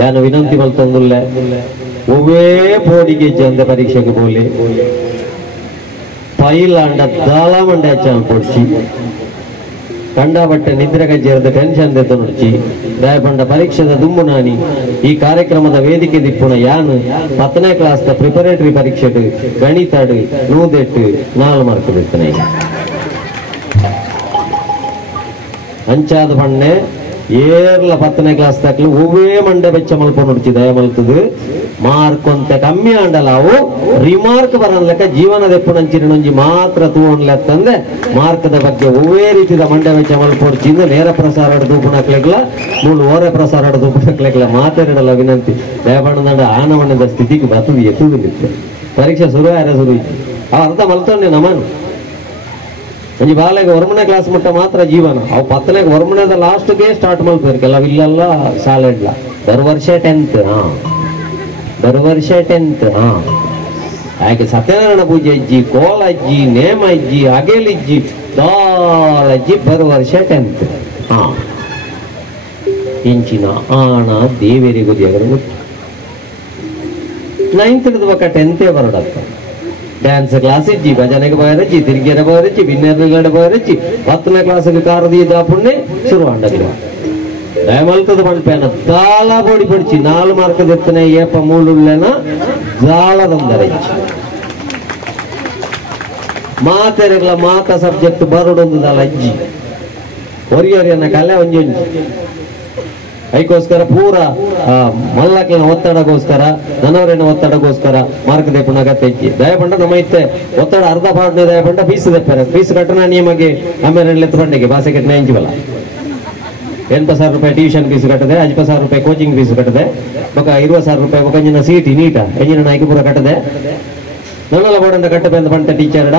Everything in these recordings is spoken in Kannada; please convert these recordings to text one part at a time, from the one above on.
ಯಾನು ವಿನಂತಿ ಮಲ್ತಂದುಲ್ಲ ಒವೇ ಬೋಡಿಗೆ ಅಂದ ಪರೀಕ್ಷೆಗೆ ಬೋಲೆ ಪೈಲಾಂಡ ದಾಳ ಮಂಡ್ಯ ಚಾನ್ ಕೊಡ್ಚಿ ಕಂಡಬಟ್ಟೆ ನಿದ್ರೆ ಗಜ್ಜೆರದ ಟೆನ್ಷನ್ ದೆತ್ತು ನೋಡ್ಚಿ ದಯಪಂಡ ಪರೀಕ್ಷೆದ ದುಮ್ಮು ನಾನಿ ಈ ಕಾರ್ಯಕ್ರಮದ ವೇದಿಕೆ ದಿಪ್ಪುನ ಯಾನು 10ನೇ ಕ್ಲಾಸ್ ಪ್ರಿಪರೇಟರಿ ಪರೀಕ್ಷೆಡು ಗಣಿತಡು 4 ಮಾರ್ಕ್ ಬಿಡ್ತಾನೆ ಅಂಚಾದ ಬಣ್ಣೆ ಏರ್ಲ 10ನೇ ಕ್ಲಾಸ್ ತಕ್ಲು ಒವೇ ಮಂಡೆ ಬೆಚ್ಚ ಮಲ್ಪ ನೋಡ್ಚಿ ದಯ ಮಲ್ತದು ಮಾರ್ಕ್ ಅಂತ ಕಮ್ಮಿ ಆಂಡಲಾವು ರಿಮಾರ್ಕ್ ಬರನ್ಲೆಕ್ಕ ಜೀವನದ ಎಪ್ಪುನಂಚಿನೊಂಜಿ ಮಾತ್ರ ತೂವನ್ಲೆತ್ತಂದೆ ಮಾರ್ಕದ ಬಗ್ಗೆ ಒವೇ ರೀತಿದ ಮಂಡೆ ಬೆಚ್ಚ ಮಲ್ಪ ನೋಡ್ಚಿಂದ ನೇರ ಪ್ರಸಾರ ದೂಪುನಕ್ಲೆಗ್ಲ ಮೂಳು ಓರೆ ಪ್ರಸಾರ ದೂಪುನಕ್ಲೆಗ್ಲ ಮಾತಾಡಲ್ಲ ವಿನಂತಿ ದಯಪಣ್ಣದ ಆನವಣ್ಣದ ಸ್ಥಿತಿಗೆ ಬರ್ತದೆ ಎತ್ತುದಿಲ್ಲ ಪರೀಕ್ಷೆ ಶುರು ಯಾರ ಶುರು ಇತ್ತು ಅವ ಅರ್ಧ ಮಲ್ತೊಂಡೆ ನಮನು ಒಂಜಿ ಬಾಲೆಗೆ 1ನೇ ಕ್ಲಾಸ್ ಮಟ್ಟ ಮಾತ್ರ ಜೀವನ ಅವು 10ನೇ 1ನೇದ ಲಾಸ್ಟ್ಗೆ ಸ್ಟಾರ್ಟ್ ಮಲ್ಪೇರು ಕೆಲವಿಲ್ಲ ಸಾಲ ಇಡ್ಲ ಬರು ವರ್ಷ 10th ಬರು ವರ್ಷ 10th ಹಾಗೆ ಸತ್ಯನಾರಾಯಣ ಪೂಜೆ ಇಜ್ಜಿ ಕೋಲ ಇಜ್ಜಿ ನೇಮ ಇಜ್ಜಿ ಅಗೇಲಿಜ್ಜಿ ದಾಳಜ್ಜಿ ಬರು ವರ್ಷ 10th ಇಂಚಿನ ಆಣ ದೇವೇರಿ ಗುದಿಯಾಗ 9th ಬಕ್ಕ 10th ಬರಡತ್ತ ಡ್ಯಾನ್ಸ್ ಕ್ಲಾಸ್ ಇಜ್ಜಿ ಭಜನೆಗೆ ಬಯರಜ್ಜಿ ತಿರುಗಿಯರ ಬಯರಜ್ಜಿ ಬಿನ್ನೆರ್ಗಡೆ ಬಯರಜ್ಜಿ 10ನೇ ಕ್ಲಾಸ್ಗೆ ಕಾರದಿ ಪುಣ್ಯ ಶುರು ಅಂಡದಿಲ್ಲ ದಯಮಲ್ತದ ಪಂಪೇನ ದಾಳ ಬೋಡಿ ಪಡಿಚಿ 4 ಮಾರ್ಕ್ ಎತ್ತನೆ ಏಪ ಮೂಳುಳ್ಳೇನ ದಾಳದೊಂದರಜ್ಜಿ ಮಾತೆರೆಗಳ ಮಾತ ಸಬ್ಜೆಕ್ಟ್ ಬರೋಡೊಂದು ದಾಳ ಅಜ್ಜಿ ಒರಿಯೊರಿಯನ್ನ ಕಲೆ ಒಂಜಿ ಅದಕ್ಕೋಸ್ಕರ ಪೂರ ಮಲ್ಲಕ್ಕಿನ ಒತ್ತಡಗೋಸ್ಕರ ನನವರಿನ ಒತ್ತಡಗೋಸ್ಕರ ಮಾರ್ಕ್ ದೆಪ್ಪುನ ಅಗತ್ಯ ದಯಪಂಡ ನಮ್ಮ ಇತ್ತೆ ಒತ್ತಡ ಅರ್ಧ ಪಾಡ್ನೆ ದಯಪಂಡ ಫೀಸ್ ದೆಪ್ಪರೆ ಫೀಸ್ ಕಟ್ಟನ ನಿಯಮಗೆ ಆಮೇಲೆ ಎತ್ತು ಬಂಡೆಗೆ ಭಾಷೆ ಕಟ್ಟಿನ ಎಂಚಿವಲ್ಲ 80,000 ರೂಪಾಯಿ ಟ್ಯೂಷನ್ ಫೀಸ್ ಕಟ್ಟದೆ 50,000 ರೂಪಾಯಿ ಕೋಚಿಂಗ್ ಫೀಸ್ ಕಟ್ಟದೆ ಬೊಕ 20,000 ರೂಪಾಯಿ ಬೊಕಂಜಿನ ಸೀಟಿ ನೀಟ ಎಂಜಿನ ನಾಯ್ಕೆ ಪೂರ ಕಟ್ಟದೆ ನನ್ನೆಲ್ಲ ಬೋಡಂಡ ಕಟ್ಟಬೆ ಅಂತ ಬಂಟ ಟೀಚರ್ಡ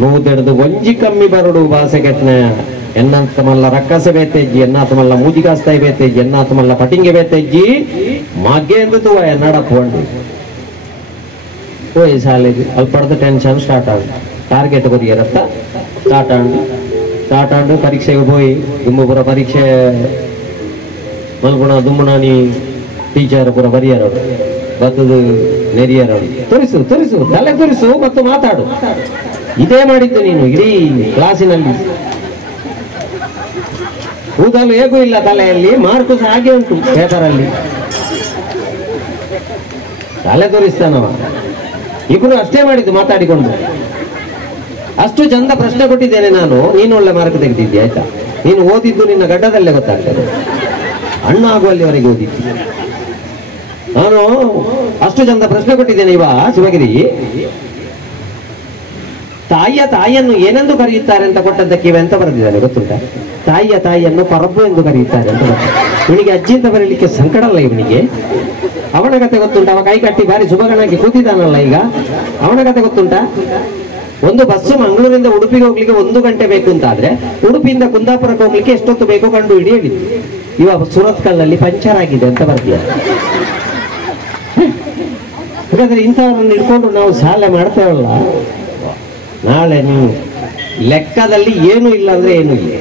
ನೂದೆಡ್ದು ಒಂಜಿ ಕಮ್ಮಿ ಬರಡು ಭಾಷೆ ಕೆಟ್ಟನ ಎನ್ನಾತ ಮಲ್ಲ ರಕ್ಕಸೆ ಬೇತೆಜ್ಜಿ ಎನ್ನಾತ ಮಲ್ಲ ಮೂಜಿಗಾಸ್ತಾಯಿ ಬೇತೆಜ್ಜಿ ಎನ್ನಾತ ಮಲ್ಲ ಪಟಿಂಗೆ ಬೇತೆಜ್ಜಿ ಮಗೆ ಎಂದು ತೂವ ಎನ್ನಡಪ್ಪಂಡು ಹೋಯ್ ಶಾಲೆಗೆ ಅಲ್ಪಡ್ದ ಟೆನ್ಷನ್ ಸ್ಟಾರ್ಟ್ ಆಗ ಟಾರ್ಗೆಟ್ ಬದಿಯರತ್ತ ಸ್ಟಾರ್ಟ್ ಆಂಡು ಪರೀಕ್ಷೆಗೆ ಹೋಗಿ ದುಮ್ಮು ಪುರ ಪರೀಕ್ಷೆ ಮಲ್ಗುಣ ದುಮ್ಮುಣಾನಿ ಟೀಚರ್ ಪುರ ಬರಿಯರೋಡು ಬತ್ತದು ನೆರಿಯರೋಡು ತೋರಿಸು ತಲೆ ತೋರಿಸು ಮತ್ತು ಮಾತಾಡು ಇದೇ ಮಾಡಿದ್ದು ನೀನು ಇಡೀ ಕ್ಲಾಸಿನಲ್ಲಿ ಕೂದಲು ಹೇಗೂ ಇಲ್ಲ ತಲೆಯಲ್ಲಿ ಮಾರ್ಕು ಸಹ ಹಾಗೆ ಉಂಟು ಪೇಪರಲ್ಲಿ ತಲೆ ತೋರಿಸ್ತಾನವ ಇಬ್ರು ಅಷ್ಟೇ ಮಾಡಿದ್ದು ಮಾತಾಡಿಕೊಂಡು ಅಷ್ಟು ಚಂದ ಪ್ರಶ್ನೆ ಕೊಟ್ಟಿದ್ದೇನೆ ನಾನು ನೀನು ಒಳ್ಳೆ ಮಾರ್ಕ್ ತೆಗೆದಿದ್ದೆ ಆಯ್ತಾ ನೀನು ಓದಿದ್ದು ನಿನ್ನ ಗಡ್ಡದಲ್ಲೇ ಗೊತ್ತಾಗ್ತದೆ ಅಣ್ಣ ಆಗುವಲ್ಲಿವರೆಗೆ ಓದಿದ್ದು ನಾನು ಅಷ್ಟು ಚಂದ ಪ್ರಶ್ನೆ ಕೊಟ್ಟಿದ್ದೇನೆ ಶಿವಗಿರಿ ತಾಯಿಯನ್ನು ಏನೆಂದು ಕರೆಯುತ್ತಾರೆ ಅಂತ ಕೊಟ್ಟದ್ದಕ್ಕೆ ಎಂತ ಬರೆದಿದ್ದಾನೆ ಗೊತ್ತುಂಟ ತಾಯಿಯನ್ನು ಪರಬ್ಬು ಎಂದು ಕರೆಯುತ್ತಾರೆ ಅಂತ ಇವನಿಗೆ ಅಜ್ಜಿ ಅಂತ ಬರೀಲಿಕ್ಕೆ ಸಂಕಟ ಅಲ್ಲ ಇವನಿಗೆ ಅವನ ಕತೆ ಗೊತ್ತುಂಟ ಅವ ಕೈ ಕಟ್ಟಿ ಬಾರಿ ಶುಭಗಣಕ್ಕೆ ಕೂತಿದ್ದಾನಲ್ಲ ಈಗ ಅವನ ಕತೆ ಗೊತ್ತುಂಟ ಒಂದು ಬಸ್ಸು ಮಂಗಳೂರಿಂದ ಉಡುಪಿಗೆ ಹೋಗ್ಲಿಕ್ಕೆ 1 ಗಂಟೆ ಬೇಕು ಅಂತ ಆದ್ರೆ ಉಡುಪಿಯಿಂದ ಕುಂದಾಪುರಕ್ಕೆ ಹೋಗ್ಲಿಕ್ಕೆ ಎಷ್ಟೊತ್ತು ಬೇಕು ಕಂಡು ಹಿಡಿ ಇವಾಗ ಸುರತ್ಕಲ್ನಲ್ಲಿ ಪಂಚರ್ ಆಗಿದೆ ಅಂತ ಬರ್ತೀವಿ ಹಾಗಾದ್ರೆ ಇಂಥವ್ರನ್ನ ಇಟ್ಕೊಂಡು ನಾವು ಶಾಲೆ ಮಾಡ್ತೇವಲ್ಲ ನಾಳೆ ನೀವು ಲೆಕ್ಕದಲ್ಲಿ ಏನೂ ಇಲ್ಲ ಅಂದ್ರೆ ಏನೂ ಇಲ್ಲ